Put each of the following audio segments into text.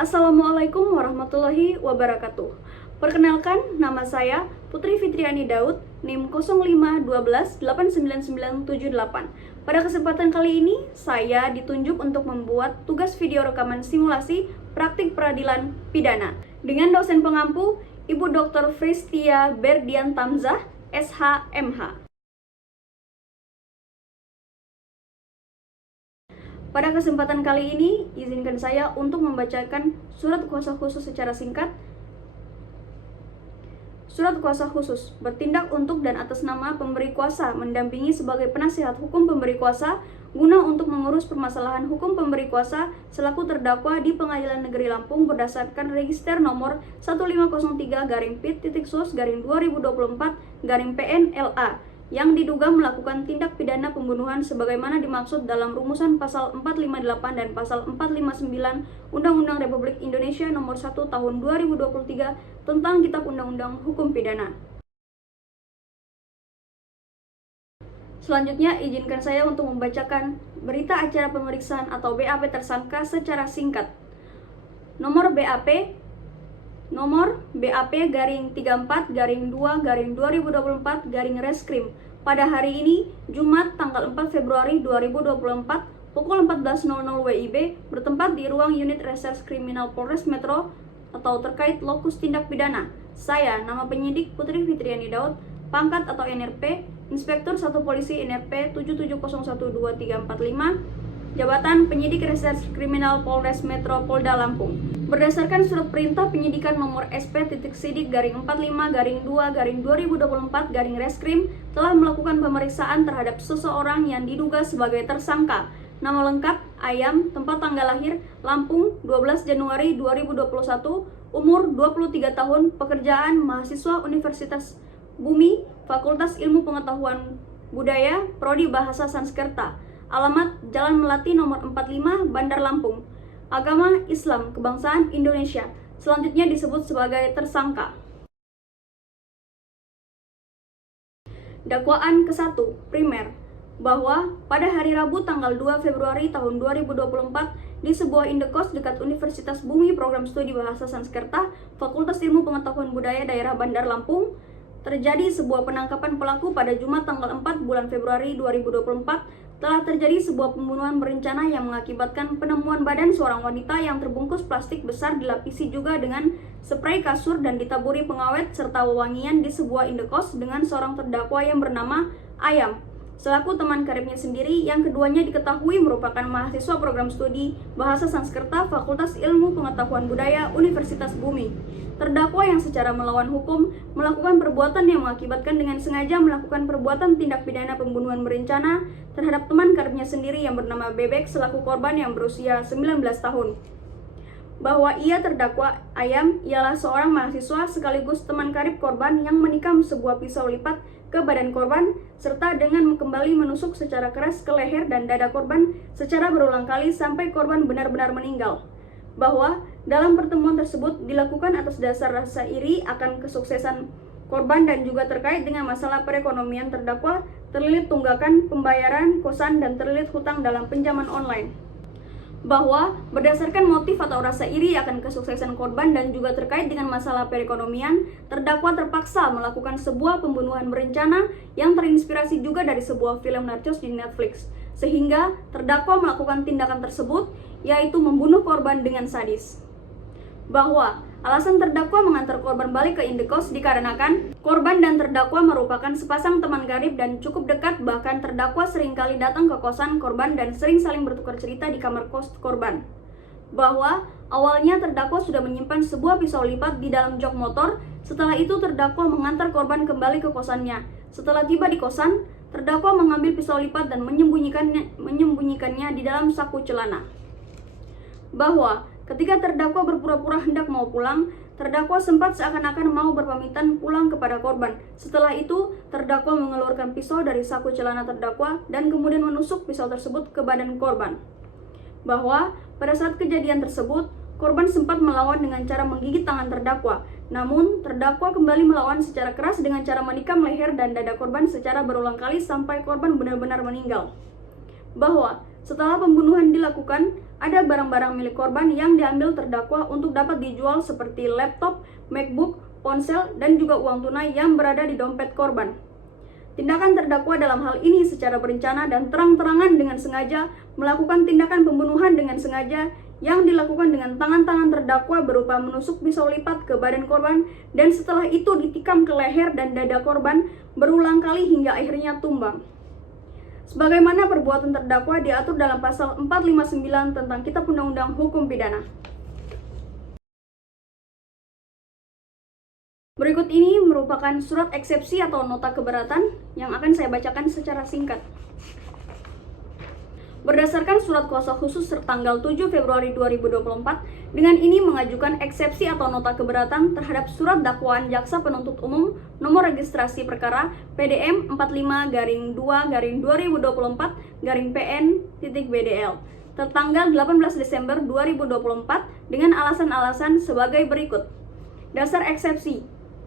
Assalamualaikum warahmatullahi wabarakatuh. Perkenalkan, nama saya Putri Fitriani Daud, NIM 0512899978. Pada kesempatan kali ini, saya ditunjuk untuk membuat tugas video rekaman simulasi praktik peradilan pidana dengan dosen pengampu Ibu Dr. Fristia Berdian Tamzah, SH.MH. Pada kesempatan kali ini, izinkan saya untuk membacakan surat kuasa khusus secara singkat. Surat kuasa khusus bertindak untuk dan atas nama pemberi kuasa mendampingi sebagai penasihat hukum pemberi kuasa guna untuk mengurus permasalahan hukum pemberi kuasa selaku terdakwa di Pengadilan Negeri Lampung berdasarkan register nomor 1503-PIT-2024-2024-PN-LA yang diduga melakukan tindak pidana pembunuhan sebagaimana dimaksud dalam rumusan pasal 458 dan pasal 459 Undang-Undang Republik Indonesia Nomor 1 Tahun 2023 tentang Kitab Undang-Undang Hukum Pidana. Selanjutnya, izinkan saya untuk membacakan berita acara pemeriksaan atau BAP tersangka secara singkat. Nomor BAP garing 34-2-2024 garing Reskrim pada hari ini, Jumat tanggal 4 Februari 2024 pukul 14.00 WIB bertempat di ruang unit Reserse Kriminal Polres Metro atau terkait lokus tindak pidana. Saya, nama penyidik Putri Fitriani Daud, pangkat atau NRP, Inspektur 1 Polisi NRP 77012345, Jabatan Penyidik Reserse Kriminal Polres Metro Polda Lampung. Berdasarkan surat perintah penyidikan nomor SP.Sidik-45-2-2024 telah melakukan pemeriksaan terhadap seseorang yang diduga sebagai tersangka. Nama lengkap Ayam, tempat tanggal lahir Lampung 12 Januari 2021, umur 23 tahun, pekerjaan mahasiswa Universitas Bumi, Fakultas Ilmu Pengetahuan Budaya, Prodi Bahasa Sanskerta. Alamat Jalan Melati nomor 45, Bandar Lampung. Agama Islam, kebangsaan Indonesia. Selanjutnya disebut sebagai tersangka. Dakwaan ke-1, primer, bahwa pada hari Rabu tanggal 2 Februari tahun 2024 di sebuah indekos dekat Universitas Bumi Program Studi Bahasa Sanskerta, Fakultas Ilmu Pengetahuan Budaya Daerah Bandar Lampung, terjadi sebuah penangkapan pelaku pada Jumat tanggal 4 bulan Februari 2024. Telah terjadi sebuah pembunuhan berencana yang mengakibatkan penemuan badan seorang wanita yang terbungkus plastik besar dilapisi juga dengan spray kasur dan ditaburi pengawet serta wewangian di sebuah indekos dengan seorang terdakwa yang bernama Ayam selaku teman karibnya sendiri, yang keduanya diketahui merupakan mahasiswa program studi Bahasa Sanskerta Fakultas Ilmu Pengetahuan Budaya Universitas Bumi. Terdakwa yang secara melawan hukum melakukan perbuatan yang mengakibatkan dengan sengaja melakukan perbuatan tindak pidana pembunuhan berencana terhadap teman karibnya sendiri yang bernama Bebek selaku korban yang berusia 19 tahun. Bahwa ia terdakwa Ayam ialah seorang mahasiswa sekaligus teman karib korban yang menikam sebuah pisau lipat ke badan korban serta dengan kembali menusuk secara keras ke leher dan dada korban secara berulang kali sampai korban benar-benar meninggal. Bahwa dalam pertemuan tersebut dilakukan atas dasar rasa iri akan kesuksesan korban dan juga terkait dengan masalah perekonomian terdakwa, terlilit tunggakan pembayaran kosan dan terlilit hutang dalam pinjaman online. Bahwa berdasarkan motif atau rasa iri akan kesuksesan korban dan juga terkait dengan masalah perekonomian, terdakwa terpaksa melakukan sebuah pembunuhan berencana yang terinspirasi juga dari sebuah film narcos di Netflix, sehingga terdakwa melakukan tindakan tersebut, yaitu membunuh korban dengan sadis. Bahwa alasan terdakwa mengantar korban balik ke indekos dikarenakan korban dan terdakwa merupakan sepasang teman karib dan cukup dekat, bahkan terdakwa seringkali datang ke kosan korban dan sering saling bertukar cerita di kamar kos korban. Bahwa awalnya terdakwa sudah menyimpan sebuah pisau lipat di dalam jok motor, setelah itu terdakwa mengantar korban kembali ke kosannya. Setelah tiba di kosan, terdakwa mengambil pisau lipat dan menyembunyikannya di dalam saku celana. Bahwa ketika terdakwa berpura-pura hendak mau pulang, terdakwa sempat seakan-akan mau berpamitan pulang kepada korban. Setelah itu, terdakwa mengeluarkan pisau dari saku celana terdakwa dan kemudian menusuk pisau tersebut ke badan korban. Bahwa pada saat kejadian tersebut, korban sempat melawan dengan cara menggigit tangan terdakwa. Namun, terdakwa kembali melawan secara keras dengan cara menikam leher dan dada korban secara berulang kali sampai korban benar-benar meninggal. Bahwa setelah pembunuhan dilakukan, ada barang-barang milik korban yang diambil terdakwa untuk dapat dijual seperti laptop, MacBook, ponsel, dan juga uang tunai yang berada di dompet korban. Tindakan terdakwa dalam hal ini secara berencana dan terang-terangan dengan sengaja melakukan tindakan pembunuhan dengan sengaja yang dilakukan dengan tangan-tangan terdakwa berupa menusuk pisau lipat ke badan korban dan setelah itu ditikam ke leher dan dada korban berulang kali hingga akhirnya tumbang. Sebagaimana perbuatan terdakwa diatur dalam pasal 459 tentang Kitab Undang-Undang Hukum Pidana. Berikut ini merupakan surat eksepsi atau nota keberatan yang akan saya bacakan secara singkat. Berdasarkan surat kuasa khusus tertanggal 7 Februari 2024, dengan ini mengajukan eksepsi atau nota keberatan terhadap surat dakwaan Jaksa Penuntut Umum nomor registrasi perkara PDM 45-2024-PN.BDL tertanggal 18 Desember 2024 dengan alasan-alasan sebagai berikut. Dasar eksepsi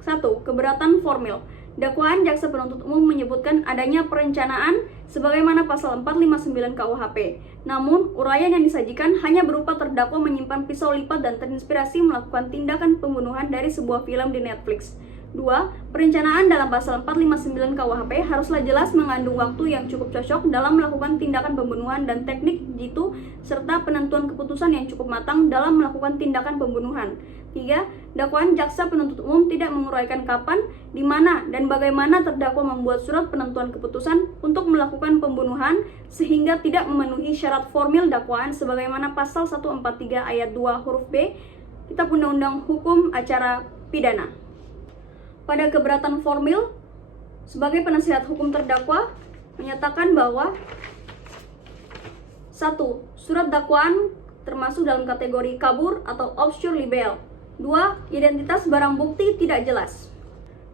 1. Keberatan formil. Dakwaan Jaksa Penuntut Umum menyebutkan adanya perencanaan sebagaimana pasal 459 KUHP. Namun, uraian yang disajikan hanya berupa terdakwa menyimpan pisau lipat dan terinspirasi melakukan tindakan pembunuhan dari sebuah film di Netflix. 2. Perencanaan dalam pasal 459 KUHP haruslah jelas mengandung waktu yang cukup cocok dalam melakukan tindakan pembunuhan dan teknik jitu serta penentuan keputusan yang cukup matang dalam melakukan tindakan pembunuhan. 3. Dakwaan Jaksa Penuntut Umum tidak menguraikan kapan, di mana, dan bagaimana terdakwa membuat surat penentuan keputusan untuk melakukan pembunuhan sehingga tidak memenuhi syarat formil dakwaan sebagaimana pasal 143 ayat 2 huruf B Kitab Undang-Undang Hukum Acara Pidana. Pada keberatan formil, sebagai penasihat hukum terdakwa menyatakan bahwa 1. Surat dakwaan termasuk dalam kategori kabur atau obscure libel. 2. Identitas barang bukti tidak jelas.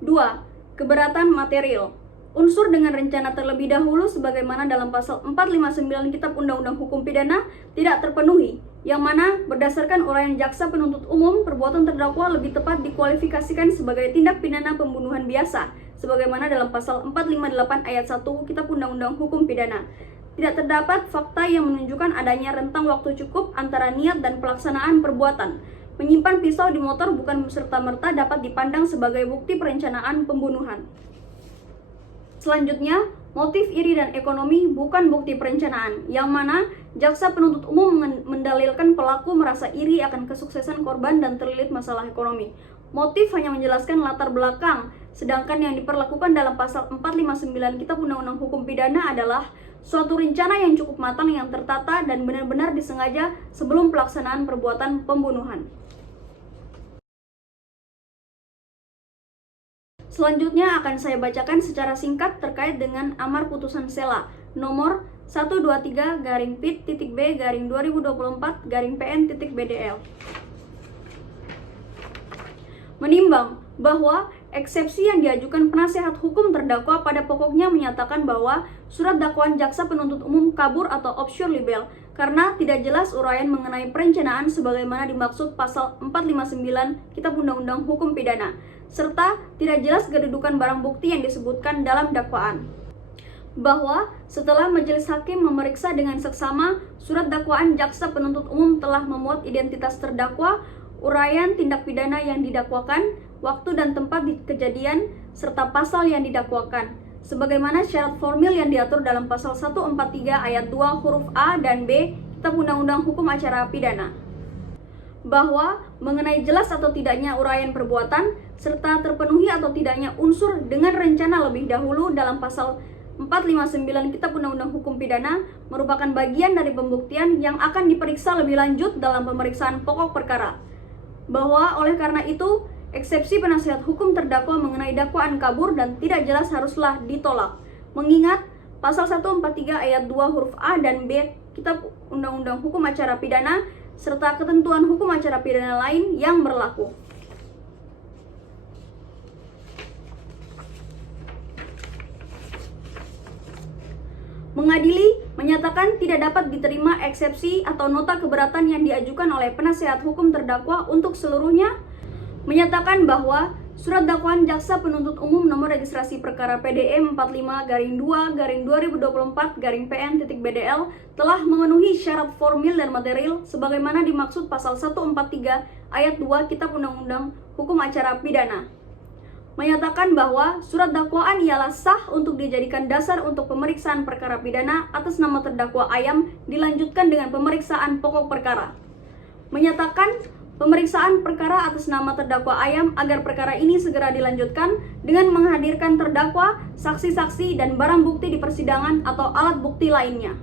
2. Keberatan material. Unsur dengan rencana terlebih dahulu sebagaimana dalam pasal 459 Kitab Undang-Undang Hukum Pidana tidak terpenuhi, yang mana berdasarkan uraian Jaksa Penuntut Umum, perbuatan terdakwa lebih tepat dikualifikasikan sebagai tindak pidana pembunuhan biasa, sebagaimana dalam pasal 458 ayat 1 Kitab Undang-Undang Hukum Pidana. Tidak terdapat fakta yang menunjukkan adanya rentang waktu cukup antara niat dan pelaksanaan perbuatan. Menyimpan pisau di motor bukan serta-merta dapat dipandang sebagai bukti perencanaan pembunuhan. Selanjutnya, motif iri dan ekonomi bukan bukti perencanaan, yang mana Jaksa Penuntut Umum mendalilkan pelaku merasa iri akan kesuksesan korban dan terlilit masalah ekonomi. Motif hanya menjelaskan latar belakang, sedangkan yang diperlakukan dalam pasal 459 Kitab Undang-Undang Hukum Pidana adalah suatu rencana yang cukup matang yang tertata dan benar-benar disengaja sebelum pelaksanaan perbuatan pembunuhan. Selanjutnya akan saya bacakan secara singkat terkait dengan amar putusan Sela nomor 123-Pit-B-2024-PN.BDL. Menimbang bahwa eksepsi yang diajukan penasehat hukum terdakwa pada pokoknya menyatakan bahwa surat dakwaan Jaksa Penuntut Umum kabur atau obscure libel karena tidak jelas uraian mengenai perencanaan sebagaimana dimaksud pasal 459 Kitab Undang-Undang Hukum Pidana, serta tidak jelas kedudukan barang bukti yang disebutkan dalam dakwaan. Bahwa setelah majelis hakim memeriksa dengan seksama, surat dakwaan Jaksa Penuntut Umum telah memuat identitas terdakwa, uraian tindak pidana yang didakwakan, waktu dan tempat kejadian, serta pasal yang didakwakan, sebagaimana syarat formil yang diatur dalam pasal 143 ayat 2 huruf A dan B Kitab Undang-Undang Hukum Acara Pidana. Bahwa mengenai jelas atau tidaknya uraian perbuatan, serta terpenuhi atau tidaknya unsur dengan rencana lebih dahulu dalam pasal 459 Kitab Undang-Undang Hukum Pidana merupakan bagian dari pembuktian yang akan diperiksa lebih lanjut dalam pemeriksaan pokok perkara. Bahwa oleh karena itu, eksepsi penasihat hukum terdakwa mengenai dakwaan kabur dan tidak jelas haruslah ditolak, mengingat pasal 143 ayat 2 huruf A dan B Kitab Undang-Undang Hukum Acara Pidana serta ketentuan hukum acara pidana lain yang berlaku. Mengadili menyatakan tidak dapat diterima eksepsi atau nota keberatan yang diajukan oleh penasehat hukum terdakwa untuk seluruhnya, menyatakan bahwa Surat dakwaan Jaksa Penuntut Umum nomor registrasi perkara PDE 45-2/2024-PN.BDL telah memenuhi syarat formil dan material sebagaimana dimaksud pasal 143 ayat 2 Kitab Undang-Undang Hukum Acara Pidana. Menyatakan bahwa surat dakwaan ialah sah untuk dijadikan dasar untuk pemeriksaan perkara pidana atas nama terdakwa Ayam dilanjutkan dengan pemeriksaan pokok perkara. Menyatakan pemeriksaan perkara atas nama terdakwa Ayam agar perkara ini segera dilanjutkan dengan menghadirkan terdakwa, saksi-saksi, dan barang bukti di persidangan atau alat bukti lainnya.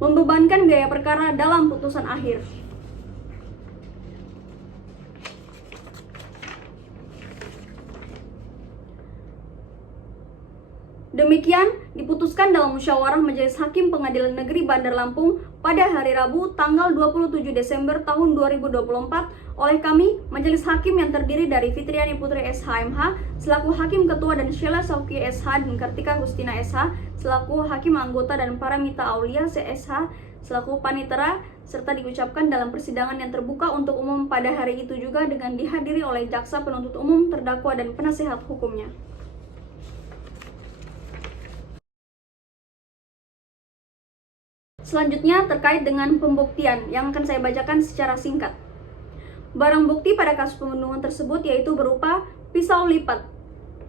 Membebankan biaya perkara dalam putusan akhir. Demikian diputuskan dalam musyawarah Majelis Hakim Pengadilan Negeri Bandar Lampung pada hari Rabu tanggal 27 Desember tahun 2024 oleh kami, Majelis Hakim yang terdiri dari Fitriani Putri SH.MH selaku Hakim Ketua dan Sheila Sauki SH dan Kartika Gustina SH selaku Hakim Anggota dan Paramita Aulia CSH selaku Panitera, serta diucapkan dalam persidangan yang terbuka untuk umum pada hari itu juga dengan dihadiri oleh Jaksa Penuntut Umum, terdakwa, dan penasihat hukumnya. Selanjutnya terkait dengan pembuktian yang akan saya bacakan secara singkat. Barang bukti pada kasus pembunuhan tersebut yaitu berupa pisau lipat.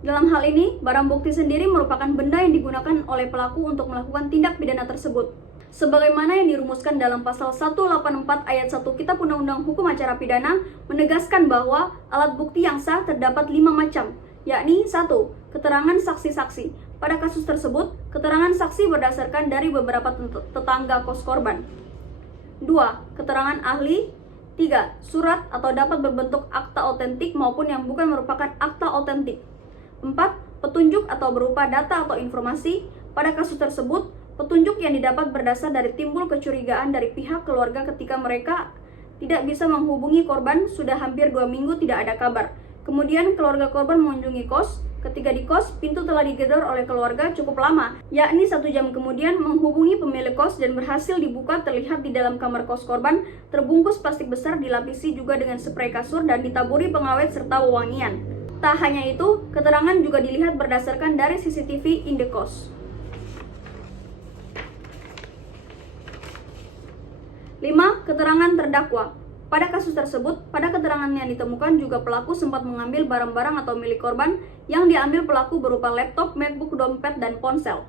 Dalam hal ini, barang bukti sendiri merupakan benda yang digunakan oleh pelaku untuk melakukan tindak pidana tersebut. Sebagaimana yang dirumuskan dalam pasal 184 ayat 1 Kitab Undang-Undang Hukum Acara Pidana menegaskan bahwa alat bukti yang sah terdapat 5 macam, yakni 1. Keterangan saksi-saksi. Pada kasus tersebut, keterangan saksi berdasarkan dari beberapa tetangga kos korban. 2. Keterangan ahli. 3. Surat atau dapat berbentuk akta otentik maupun yang bukan merupakan akta otentik. 4. Petunjuk atau berupa data atau informasi. Pada kasus tersebut, petunjuk yang didapat berdasar dari timbul kecurigaan dari pihak keluarga ketika mereka tidak bisa menghubungi korban sudah hampir 2 minggu tidak ada kabar. Kemudian keluarga korban mengunjungi kos. Ketika di kos, pintu telah digedor oleh keluarga cukup lama, yakni 1 jam kemudian menghubungi pemilik kos dan berhasil dibuka terlihat di dalam kamar kos korban, terbungkus plastik besar dilapisi juga dengan spray kasur dan ditaburi pengawet serta wewangian. Tak hanya itu, keterangan juga dilihat berdasarkan dari CCTV in the kos. 5. Keterangan terdakwa. Pada kasus tersebut, pada keterangan yang ditemukan juga pelaku sempat mengambil barang-barang atau milik korban yang diambil pelaku berupa laptop, MacBook, dompet, dan ponsel.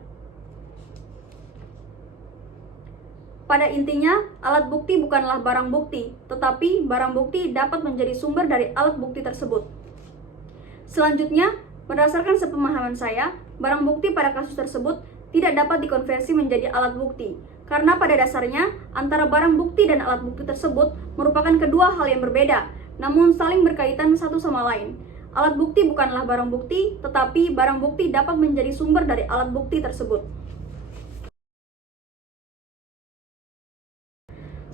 Pada intinya, alat bukti bukanlah barang bukti, tetapi barang bukti dapat menjadi sumber dari alat bukti tersebut. Selanjutnya, berdasarkan sepemahaman saya, barang bukti pada kasus tersebut tidak dapat dikonversi menjadi alat bukti, karena pada dasarnya antara barang bukti dan alat bukti tersebut merupakan kedua hal yang berbeda, namun saling berkaitan satu sama lain. Alat bukti bukanlah barang bukti, tetapi barang bukti dapat menjadi sumber dari alat bukti tersebut.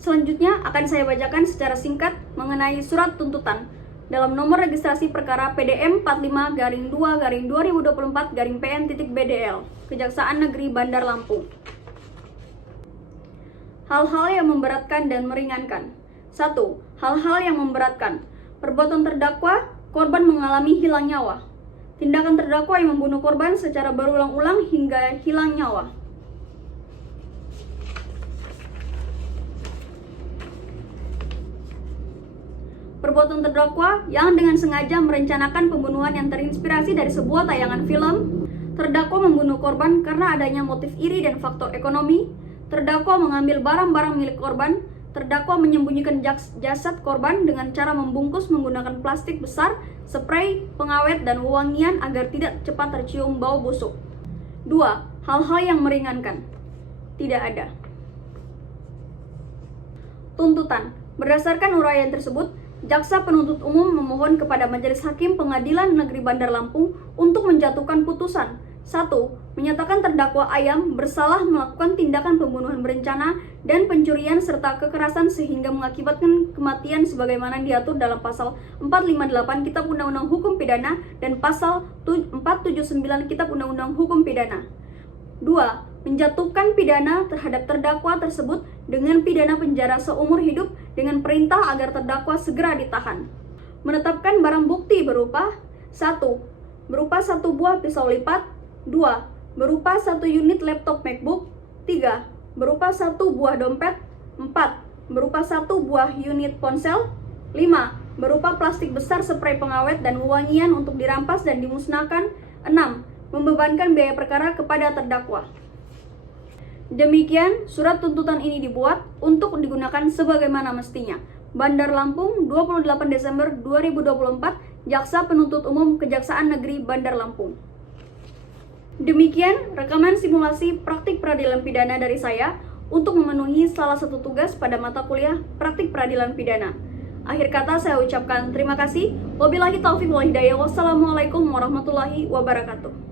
Selanjutnya akan saya bacakan secara singkat mengenai surat tuntutan dalam nomor registrasi perkara PDM 45-2/2024-PN.BDL, Kejaksaan Negeri Bandar Lampung. Hal-hal yang memberatkan dan meringankan. 1. Hal-hal yang memberatkan. Perbuatan terdakwa, korban mengalami hilang nyawa. Tindakan terdakwa yang membunuh korban secara berulang-ulang hingga hilang nyawa. Perbuatan terdakwa yang dengan sengaja merencanakan pembunuhan yang terinspirasi dari sebuah tayangan film. Terdakwa membunuh korban karena adanya motif iri dan faktor ekonomi. Terdakwa mengambil barang-barang milik korban. Terdakwa menyembunyikan jasad korban dengan cara membungkus menggunakan plastik besar, spray, pengawet, dan wewangian agar tidak cepat tercium bau busuk. 2. Hal-hal yang meringankan. Tidak ada. Tuntutan. Berdasarkan uraian tersebut, Jaksa Penuntut Umum memohon kepada Majelis Hakim Pengadilan Negeri Bandar Lampung untuk menjatuhkan putusan. 1. Menyatakan terdakwa Ayam bersalah melakukan tindakan pembunuhan berencana dan pencurian serta kekerasan sehingga mengakibatkan kematian sebagaimana diatur dalam pasal 458 Kitab Undang-Undang Hukum Pidana dan pasal 479 Kitab Undang-Undang Hukum Pidana. 2. Menjatuhkan pidana terhadap terdakwa tersebut dengan pidana penjara seumur hidup dengan perintah agar terdakwa segera ditahan. Menetapkan barang bukti berupa 1. Berupa 1 buah pisau lipat. 2. Berupa 1 unit laptop MacBook. 3. Berupa 1 buah dompet. 4. Berupa 1 buah unit ponsel. 5. Berupa plastik besar spray pengawet dan wewangian untuk dirampas dan dimusnahkan. 6. Membebankan biaya perkara kepada terdakwa. Demikian, surat tuntutan ini dibuat untuk digunakan sebagaimana mestinya. Bandar Lampung, 28 Desember 2024, Jaksa Penuntut Umum Kejaksaan Negeri Bandar Lampung. Demikian rekaman simulasi praktik peradilan pidana dari saya untuk memenuhi salah satu tugas pada mata kuliah praktik peradilan pidana. Akhir kata saya ucapkan terima kasih. Wabillahi taufiq wal hidayah. Wassalamualaikum warahmatullahi wabarakatuh.